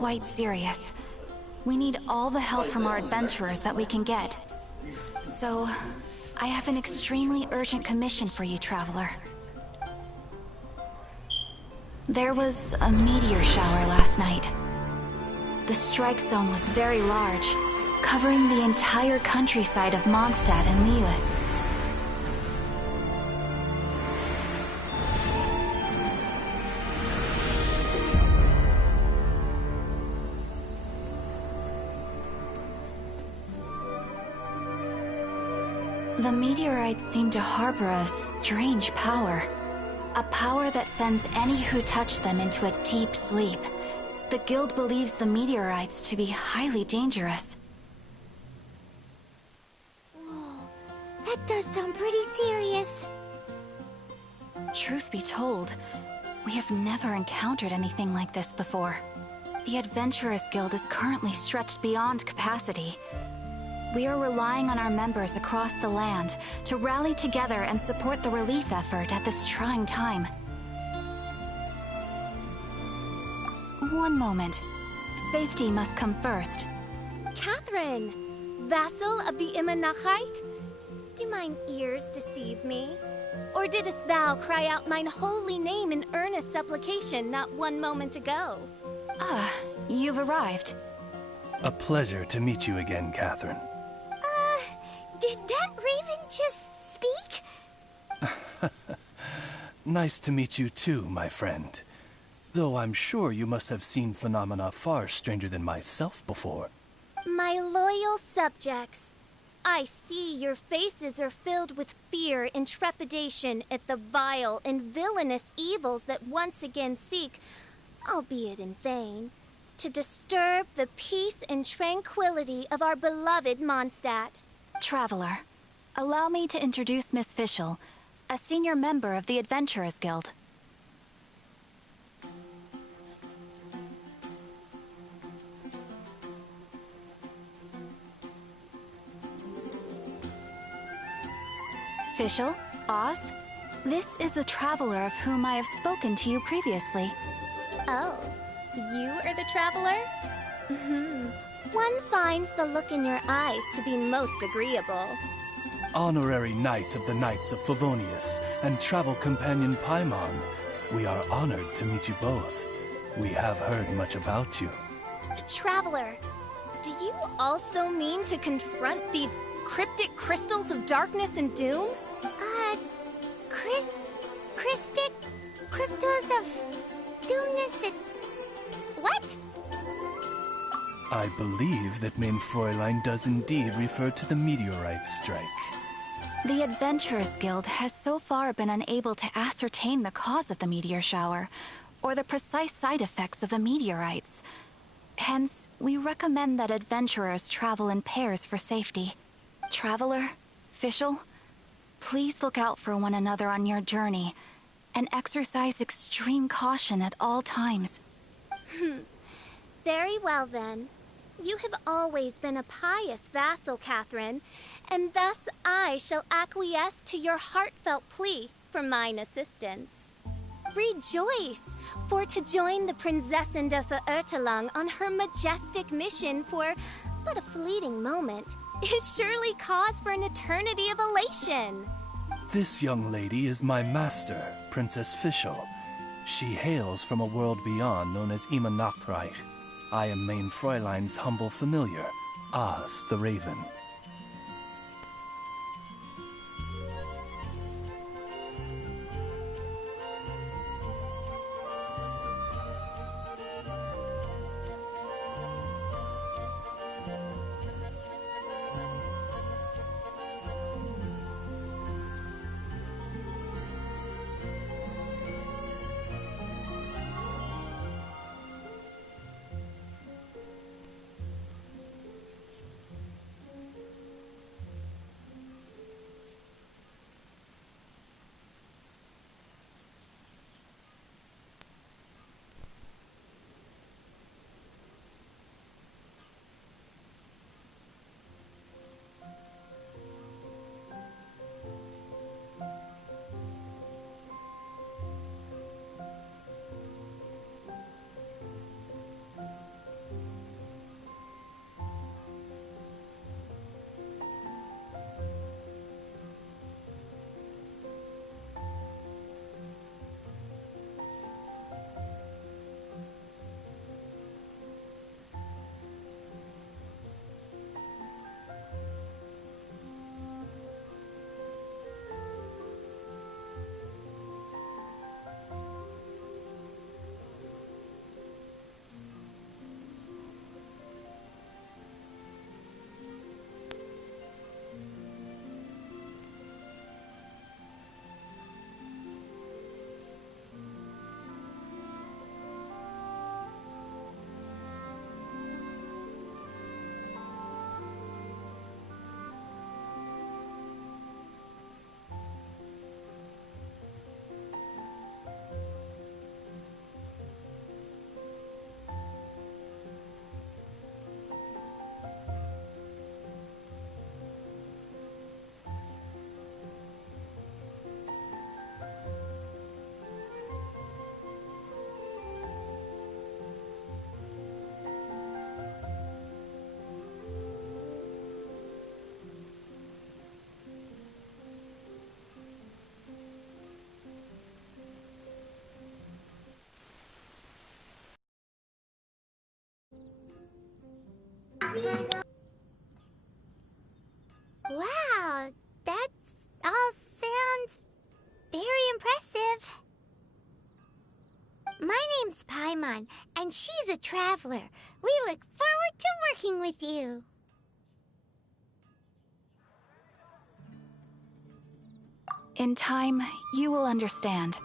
quite serious. We need all the help from our adventurers that we can get. So, I have an extremely urgent commission for you, Traveler. There was a meteor shower last night. The strike zone was very large, covering the entire countryside of Mondstadt and Liyue. The meteorites seem to harbor a strange power. A power that sends any who touch them into a deep sleep. The guild believes the meteorites to be highly dangerous. Whoa, that does sound pretty serious. Truth be told, we have never encountered anything like this before. The Adventurers Guild is currently stretched beyond capacity. We are relying on our members across the land to rally together and support the relief effort at this trying time. One moment. Safety must come first. Catherine! Vassal of the Imanachike? Do mine ears deceive me? Or didst thou cry out mine holy name in earnest supplication not one moment ago? Ah, you've arrived. A pleasure to meet you again, Catherine. Did that raven just speak? Nice to meet you too, my friend. Though I'm sure you must have seen phenomena far stranger than myself before. My loyal subjects, I see your faces are filled with fear and trepidation at the vile and villainous evils that once again seek, albeit in vain, to disturb the peace and tranquility of our beloved Mondstadt. Traveler, allow me to introduce Miss Fischl, a senior member of the Adventurers Guild. Fischl, Oz, this is the traveler of whom I have spoken to you previously. Oh, you are the traveler? One finds the look in your eyes to be most agreeable. Honorary Knight of the Knights of Favonius and travel companion Paimon, we are honored to meet you both. We have heard much about you. Traveler, do you also mean to confront these cryptic crystals of darkness and doom? Cryptic cryptos of doomness and... what? I believe that Main Fräulein does indeed refer to the meteorite strike. The Adventurers Guild has so far been unable to ascertain the cause of the meteor shower, or the precise side effects of the meteorites. Hence, we recommend that adventurers travel in pairs for safety. Traveler, Fischl, please look out for one another on your journey, and exercise extreme caution at all times. Very well then. You have always been a pious vassal, Catherine, and thus I shall acquiesce to your heartfelt plea for mine assistance. Rejoice, for to join the Prinzessin de Verurteilung on her majestic mission for but a fleeting moment is surely cause for an eternity of elation. This young lady is my master, Princess Fischl. She hails from a world beyond known as Imanachreich. I am Main Fräulein's humble familiar, Oz the Raven. Wow, that all sounds very impressive. My name's Paimon, and she's a traveler. We look forward to working with you. In time, you will understand.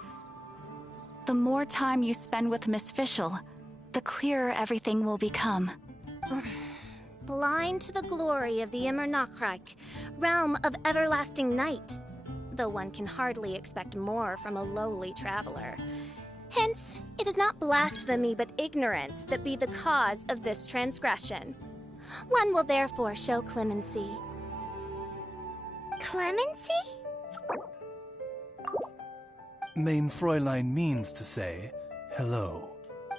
The more time you spend with Miss Fischl, the clearer everything will become. Blind to the glory of the Immernachtreich, realm of everlasting night, though one can hardly expect more from a lowly traveler. Hence, it is not blasphemy but ignorance that be the cause of this transgression. One will therefore show clemency. Clemency? Mein Fräulein means to say hello.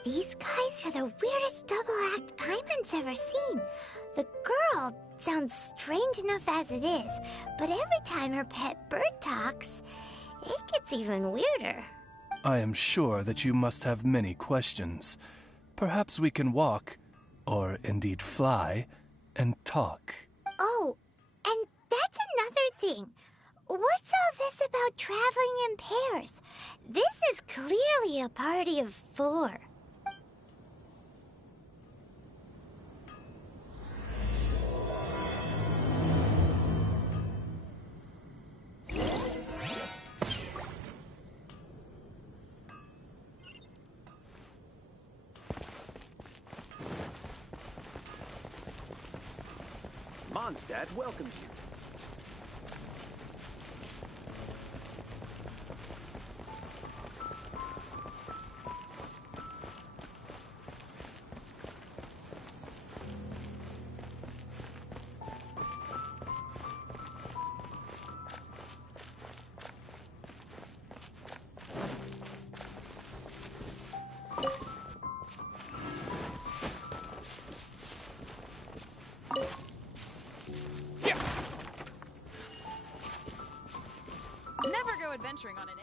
These guys are the weirdest double-act Paimon's ever seen. The girl sounds strange enough as it is, but every time her pet bird talks, it gets even weirder. I am sure that you must have many questions. Perhaps we can walk, or indeed fly, and talk. Oh, and that's another thing. What's all this about traveling in pairs? This is clearly a party of 4. Mondstadt welcomes you. Never go adventuring on an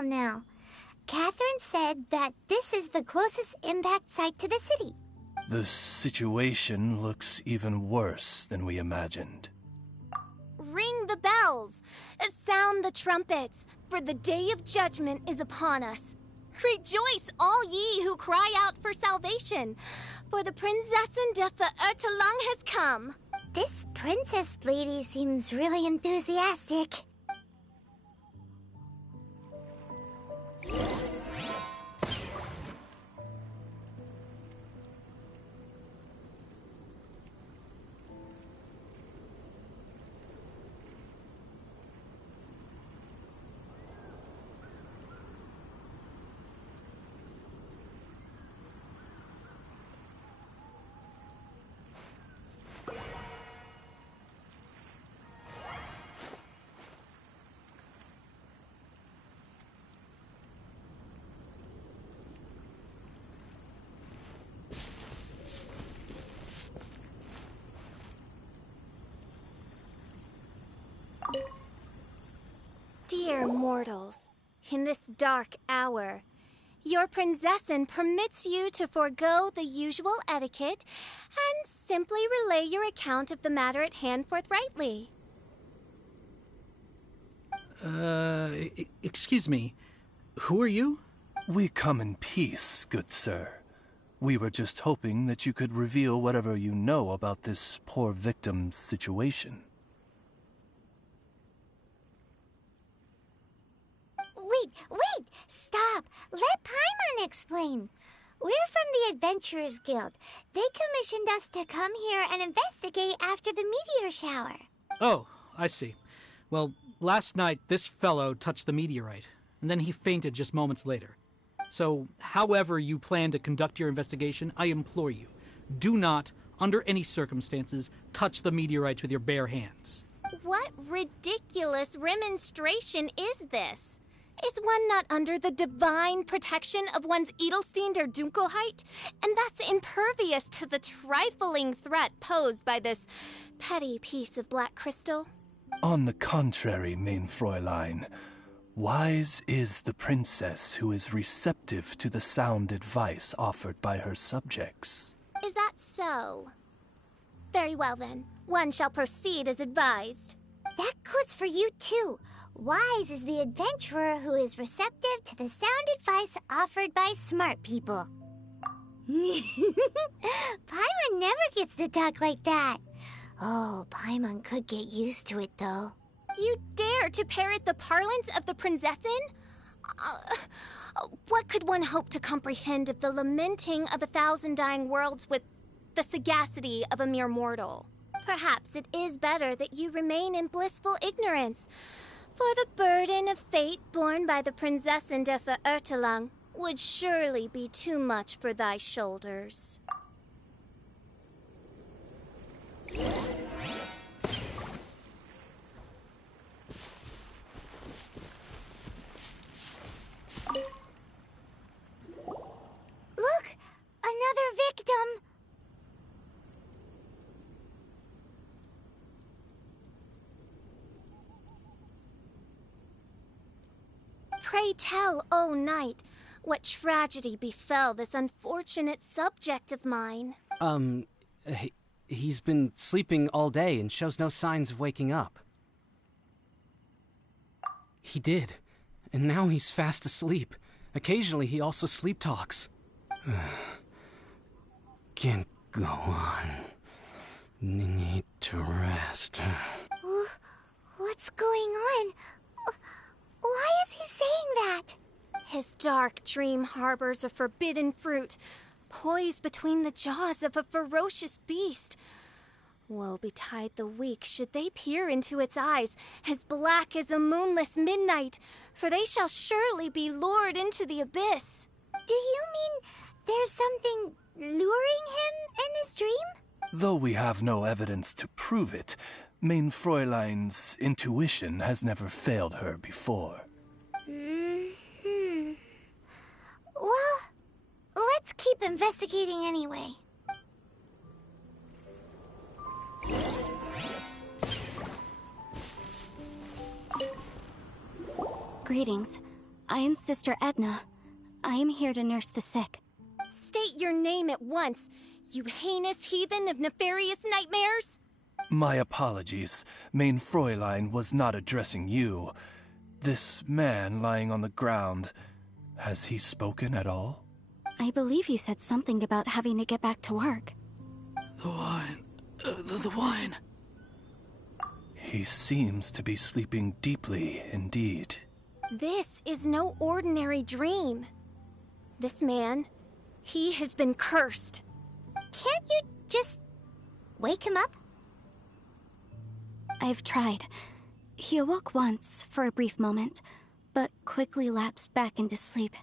while now. Catherine said that this is the closest impact site to the city. The situation looks even worse than we imagined. Ring the bells! Sound the trumpets! For the day of judgment is upon us. Rejoice, all ye who cry out for salvation, for the Prinzessin de Verurtelang has come. This princess lady seems really enthusiastic. Dear mortals, in this dark hour, your Prinzessin permits you to forego the usual etiquette and simply relay your account of the matter at hand forthrightly. Excuse me. Who are you? We come in peace, good sir. We were just hoping that you could reveal whatever you know about this poor victim's situation. Wait! Stop! Let Paimon explain. We're from the Adventurers Guild. They commissioned us to come here and investigate after the meteor shower. Oh, I see. Well, last night this fellow touched the meteorite, and then he fainted just moments later. So, however you plan to conduct your investigation, I implore you, do not, under any circumstances, touch the meteorites with your bare hands. What ridiculous remonstration is this? Is one not under the divine protection of one's Edelstein der Dunkelheit, and thus impervious to the trifling threat posed by this petty piece of black crystal? On the contrary, main Fräulein, wise is the princess who is receptive to the sound advice offered by her subjects. Is that so? Very well then, one shall proceed as advised. That goes for you too. Wise is the adventurer who is receptive to the sound advice offered by smart people. Paimon never gets to talk like that. Oh, Paimon could get used to it, though. You dare to parrot the parlance of the Prinzessin? What could one hope to comprehend of the lamenting of 1,000 dying worlds with the sagacity of a mere mortal? Perhaps it is better that you remain in blissful ignorance, for the burden of fate borne by the Prinzessin de Verurtelang would surely be too much for thy shoulders. Look! Another victim! Pray tell, O knight, what tragedy befell this unfortunate subject of mine? He's been sleeping all day and shows no signs of waking up. He did, and now he's fast asleep. Occasionally he also sleep talks. Can't go on. Need to rest. What's going on? Why is he saying that? His dark dream harbors a forbidden fruit, poised between the jaws of a ferocious beast. Woe betide the weak should they peer into its eyes, as black as a moonless midnight, for they shall surely be lured into the abyss. Do you mean there's something luring him in his dream? Though we have no evidence to prove it, main Fräulein's intuition has never failed her before. Well, let's keep investigating anyway. Greetings. I am Sister Edna. I am here to nurse the sick. State your name at once, you heinous heathen of nefarious nightmares! My apologies. Main Fräulein was not addressing you. This man lying on the ground, has he spoken at all? I believe he said something about having to get back to work. The wine. The wine. He seems to be sleeping deeply indeed. This is no ordinary dream. This man, he has been cursed. Can't you just wake him up? I've tried. He awoke once, for a brief moment, but quickly lapsed back into sleep.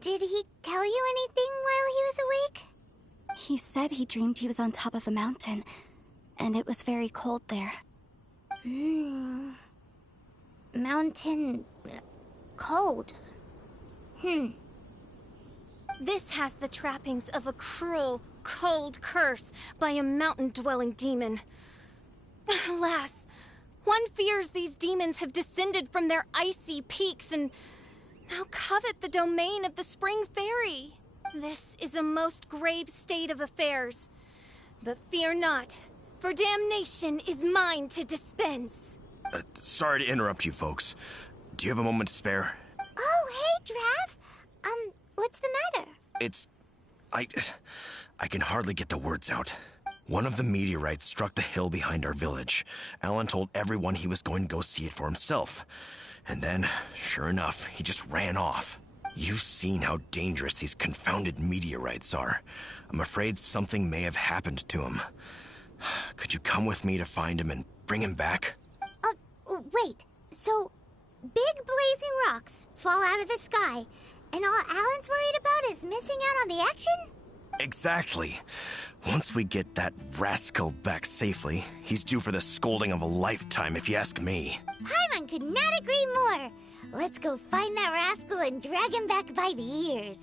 Did he tell you anything while he was awake? He said he dreamed he was on top of a mountain, and it was very cold there. Mountain... cold. This has the trappings of a cruel, cold curse by a mountain-dwelling demon. Alas, one fears these demons have descended from their icy peaks and now covet the domain of the Spring Fairy. This is a most grave state of affairs. But fear not, for damnation is mine to dispense. Sorry to interrupt you folks. Do you have a moment to spare? Oh, hey, Drav. What's the matter? I can hardly get the words out. One of the meteorites struck the hill behind our village. Alan told everyone he was going to go see it for himself. And then, sure enough, he just ran off. You've seen how dangerous these confounded meteorites are. I'm afraid something may have happened to him. Could you come with me to find him and bring him back? Wait. So, big blazing rocks fall out of the sky, and all Alan's worried about is missing out on the action? Exactly. Once we get that rascal back safely, he's due for the scolding of a lifetime, if you ask me. Paimon could not agree more. Let's go find that rascal and drag him back by the ears.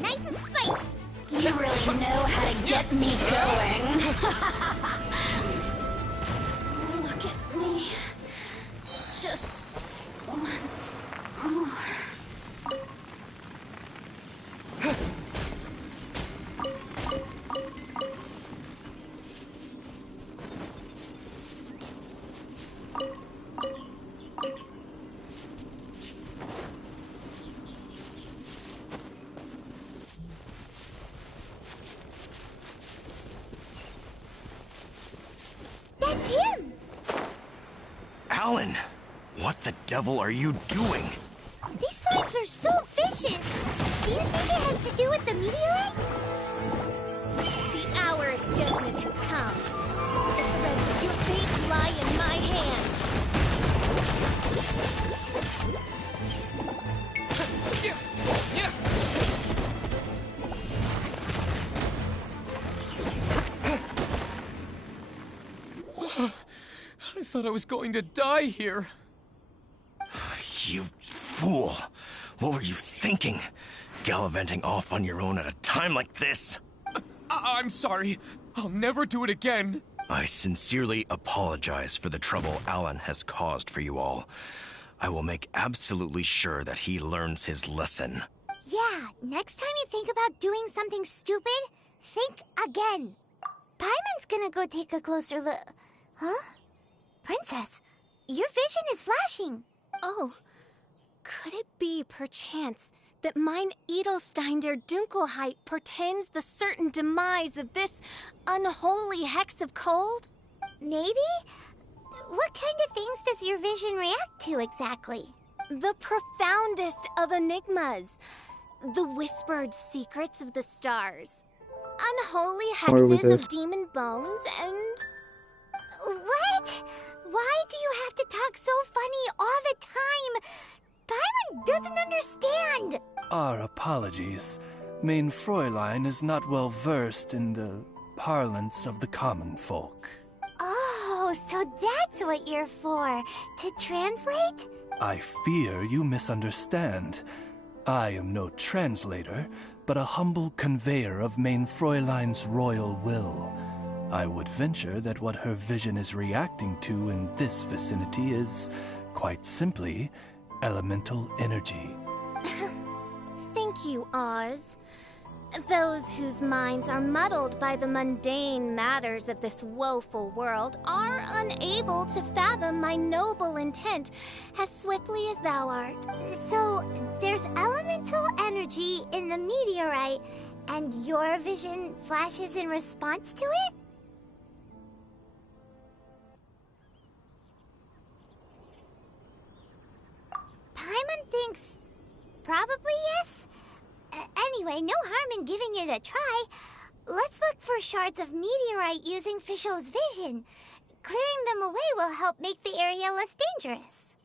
Nice and spicy. You really know how to get me going. Look at me. Just once more. That's him! Alan, what the devil are you doing? These slimes are so vicious! Do you think it has to do with the meteorite? The hour of judgment has come. The threads of your fate lie in my hand. I thought I was going to die here. You fool! What were you thinking? Gallivanting off on your own at a time like this? I'm sorry. I'll never do it again. I sincerely apologize for the trouble Alan has caused for you all. I will make absolutely sure that he learns his lesson. Yeah, next time you think about doing something stupid, think again. Paimon's gonna go take a closer look. Huh? Princess, your vision is flashing. Oh, could it be, perchance, that mine Edelstein der Dunkelheit portends the certain demise of this unholy hex of cold? Maybe? What kind of things does your vision react to exactly? The profoundest of enigmas. The whispered secrets of the stars. Unholy hexes of demon bones and... What? Why do you have to talk so funny all the time? Paimon doesn't understand. Our apologies. Main Fräulein is not well versed in the parlance of the common folk. Oh, so that's what you're for. To translate? I fear you misunderstand. I am no translator, but a humble conveyor of Main Fräulein's royal will. I would venture that what her vision is reacting to in this vicinity is, quite simply, elemental energy. Thank you, Oz. Those whose minds are muddled by the mundane matters of this woeful world are unable to fathom my noble intent as swiftly as thou art. So, there's elemental energy in the meteorite, and your vision flashes in response to it? Paimon thinks probably yes. Anyway, no harm in giving it a try. Let's look for shards of meteorite using Fischl's vision. Clearing them away will help make the area less dangerous.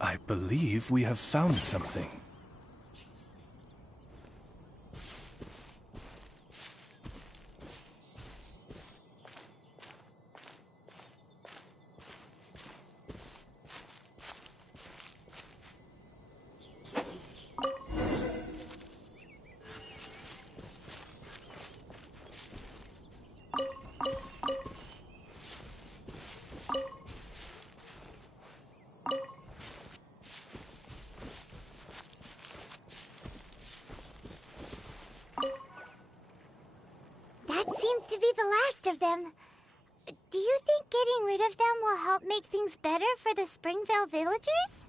I believe we have found something. That seems to be the last of them. Do you think getting rid of them will help make things better for the Springvale villagers?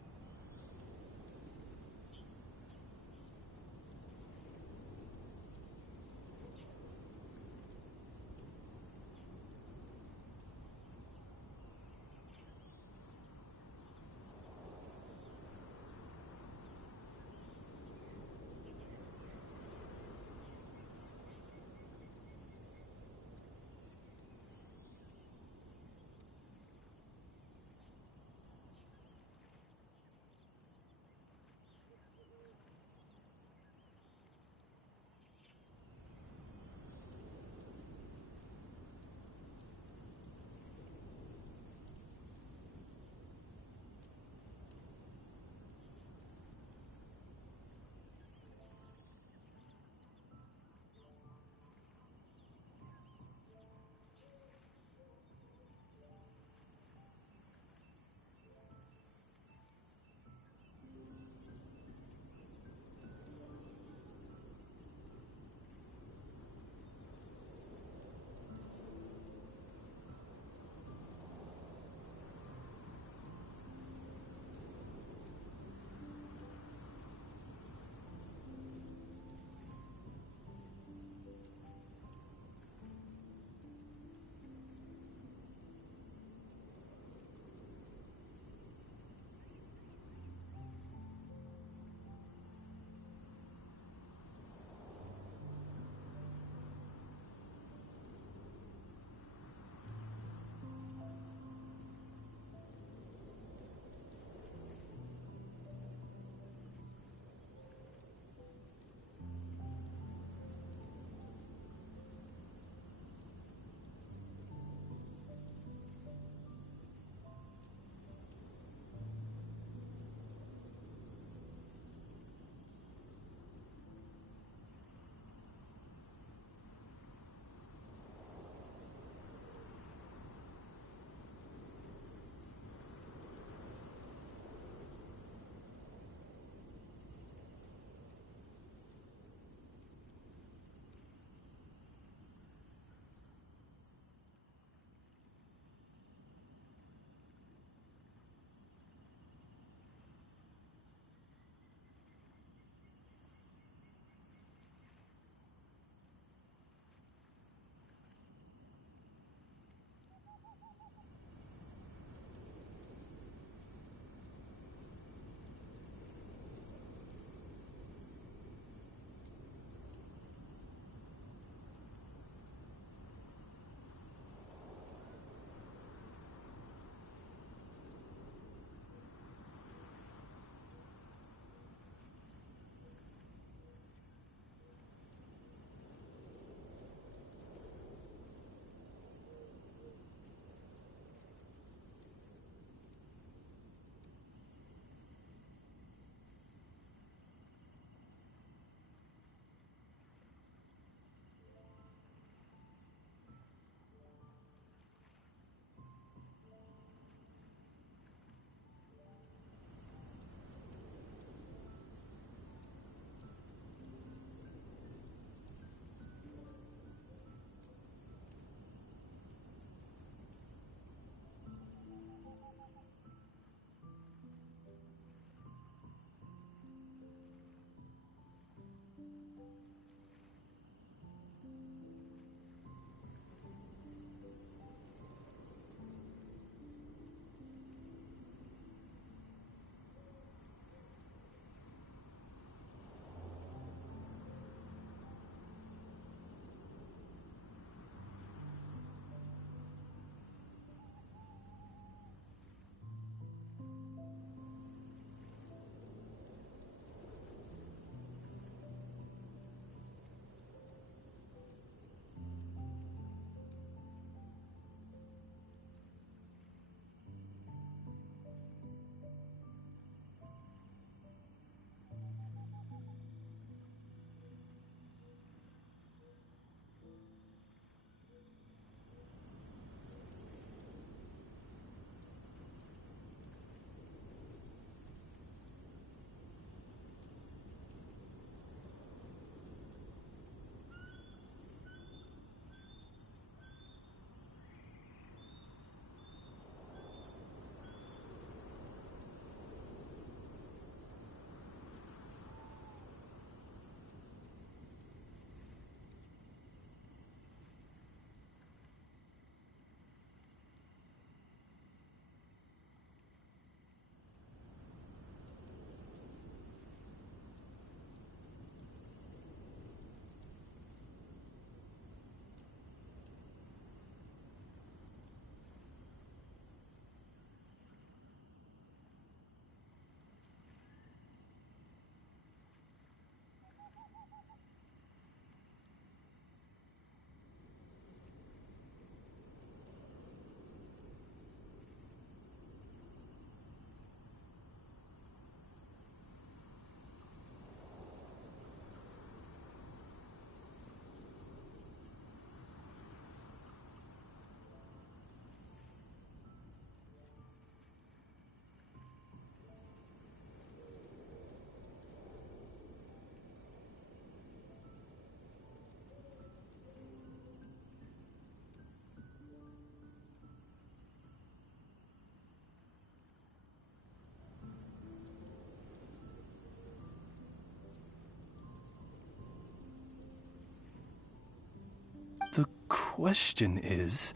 question is,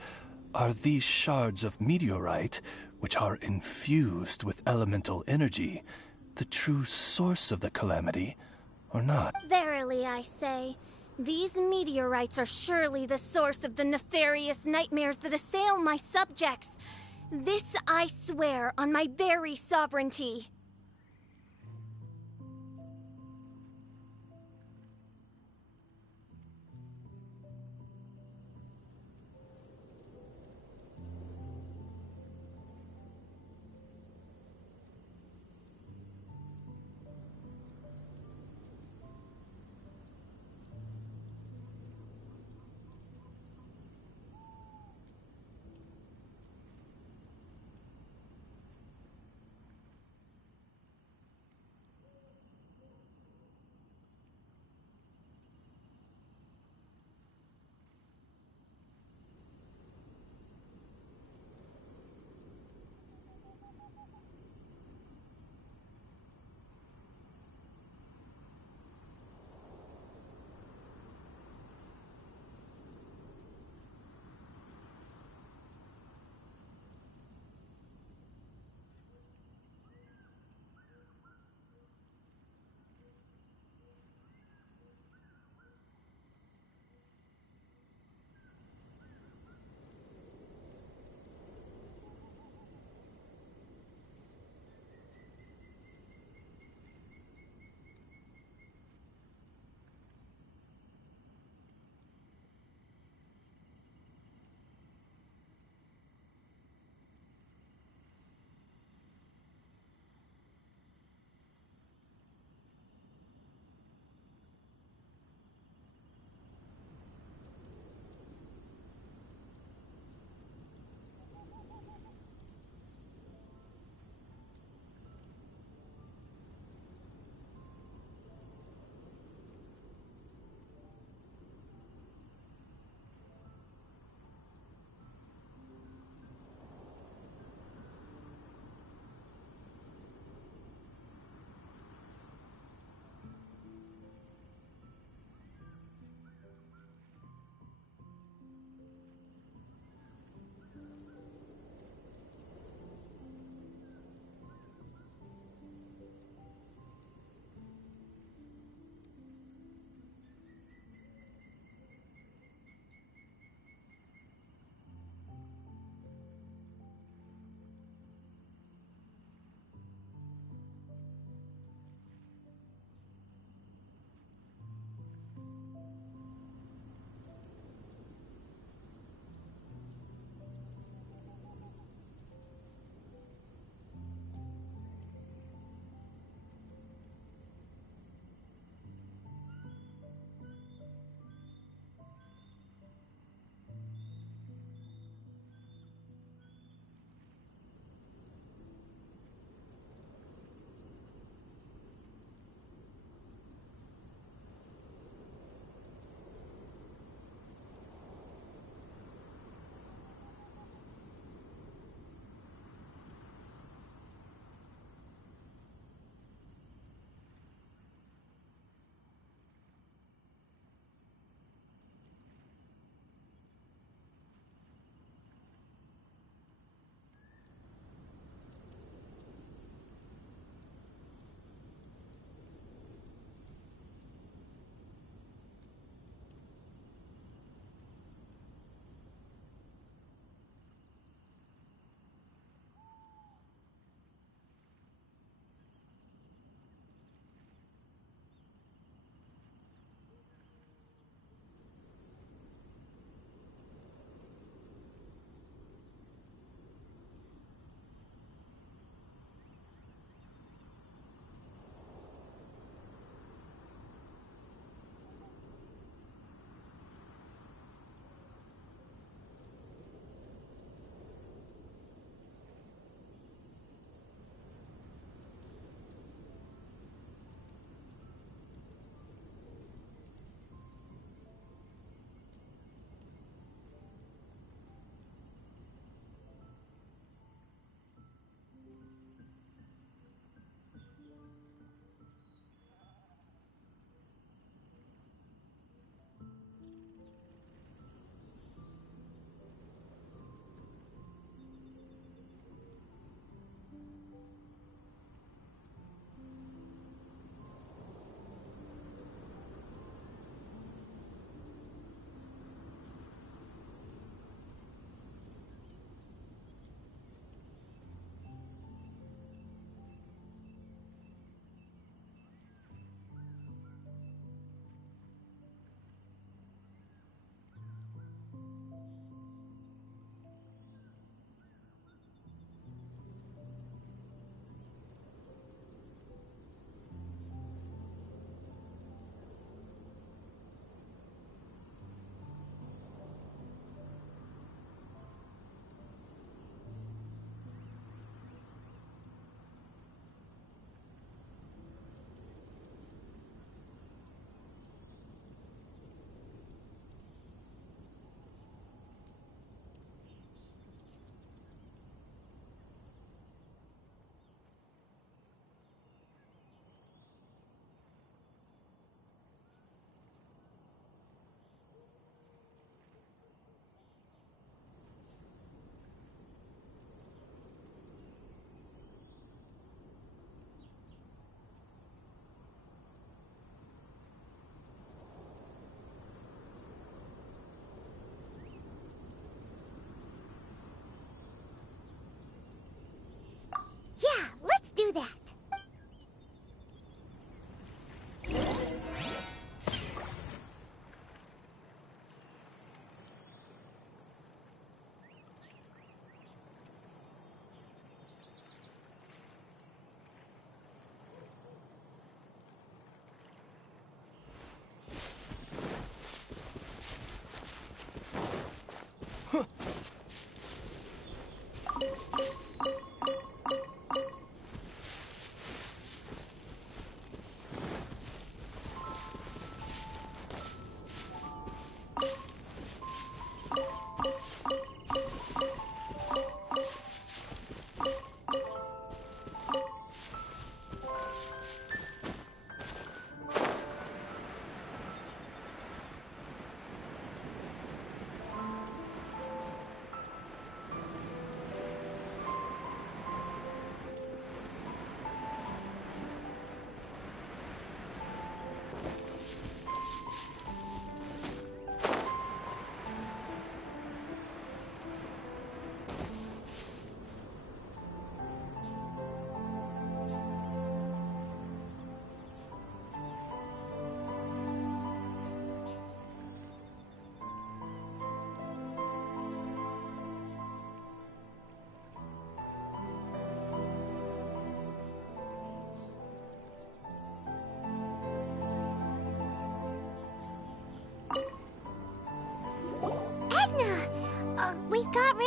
are these shards of meteorite, which are infused with elemental energy, the true source of the calamity, or not? Verily, I say, these meteorites are surely the source of the nefarious nightmares that assail my subjects. This I swear on my very sovereignty.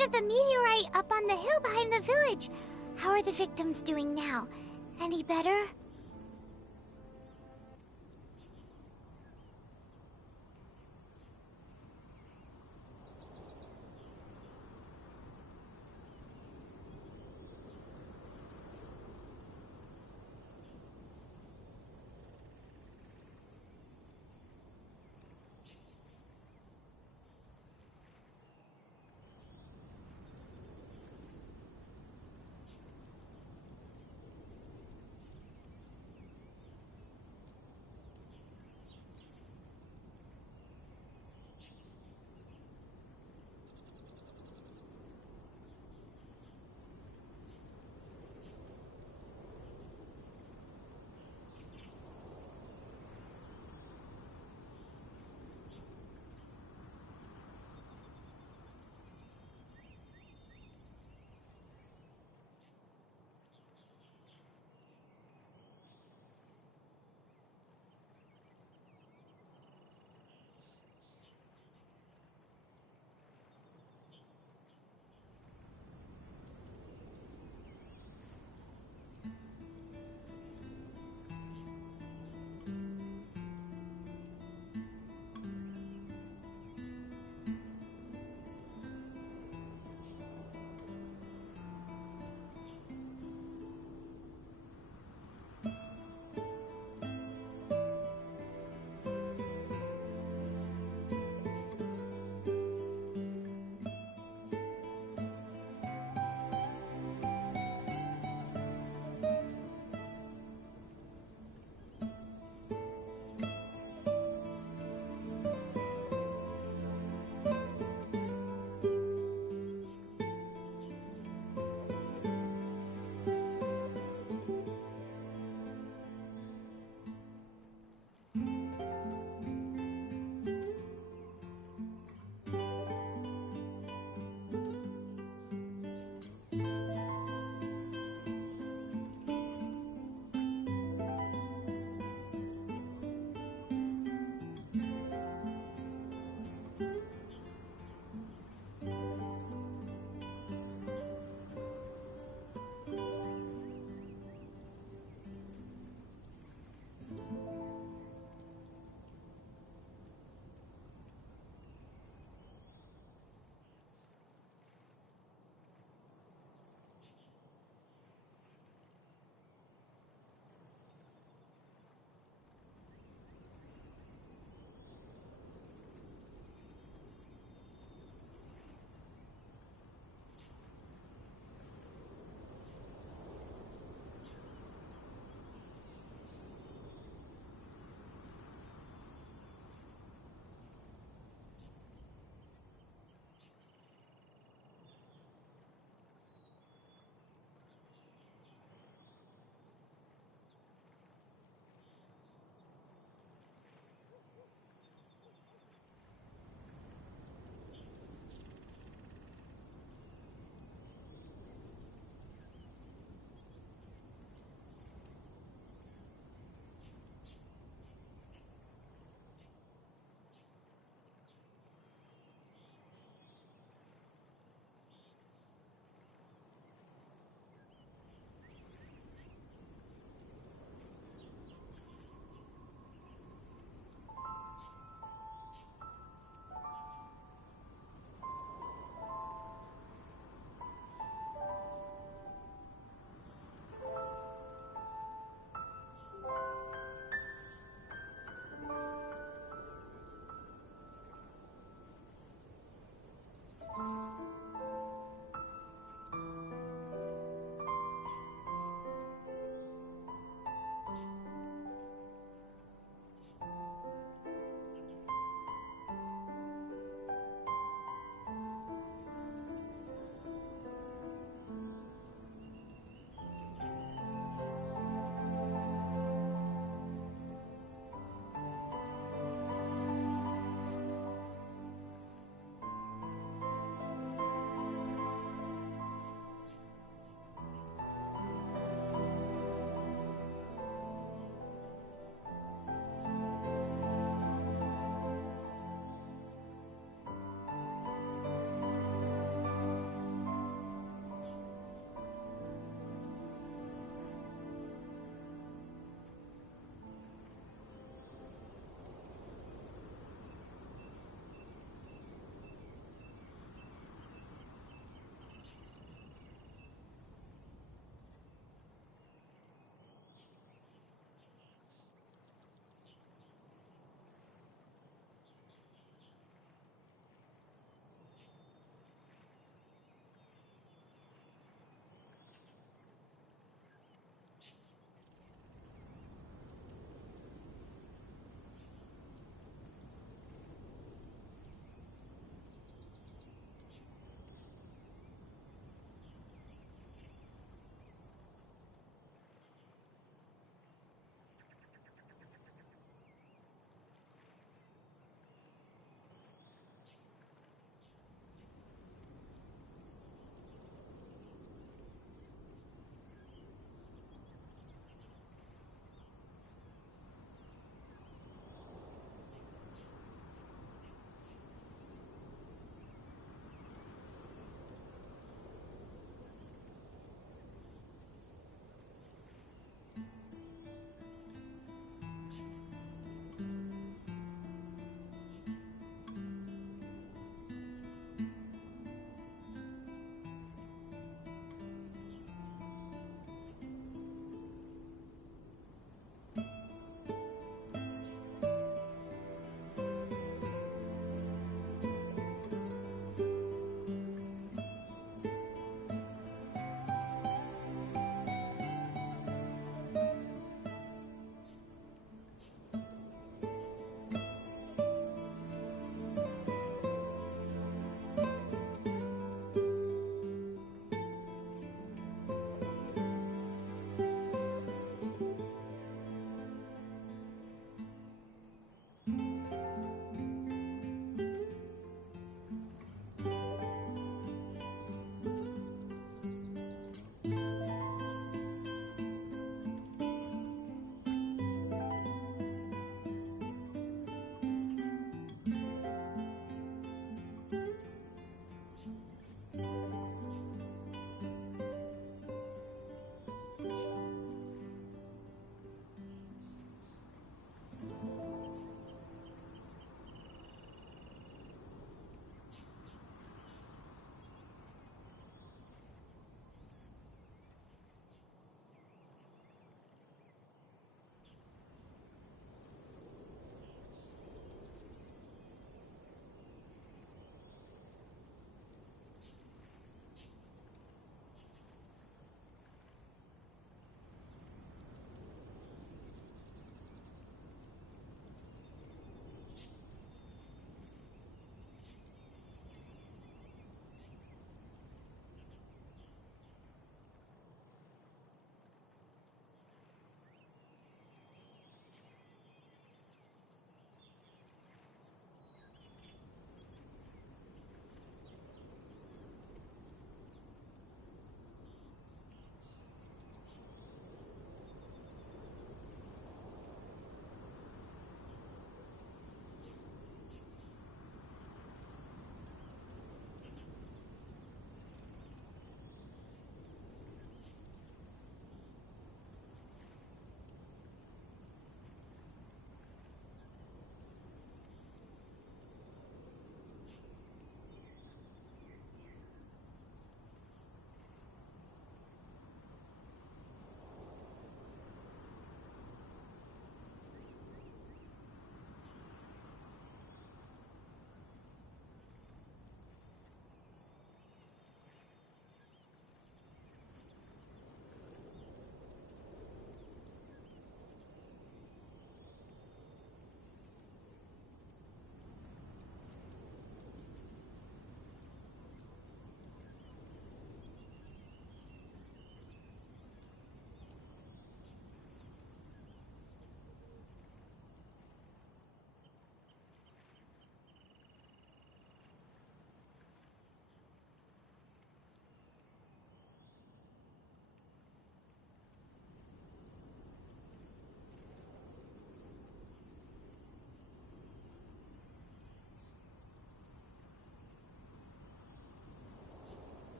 rid of the meteorite up on the hill behind the village. How are the victims doing now? Any better?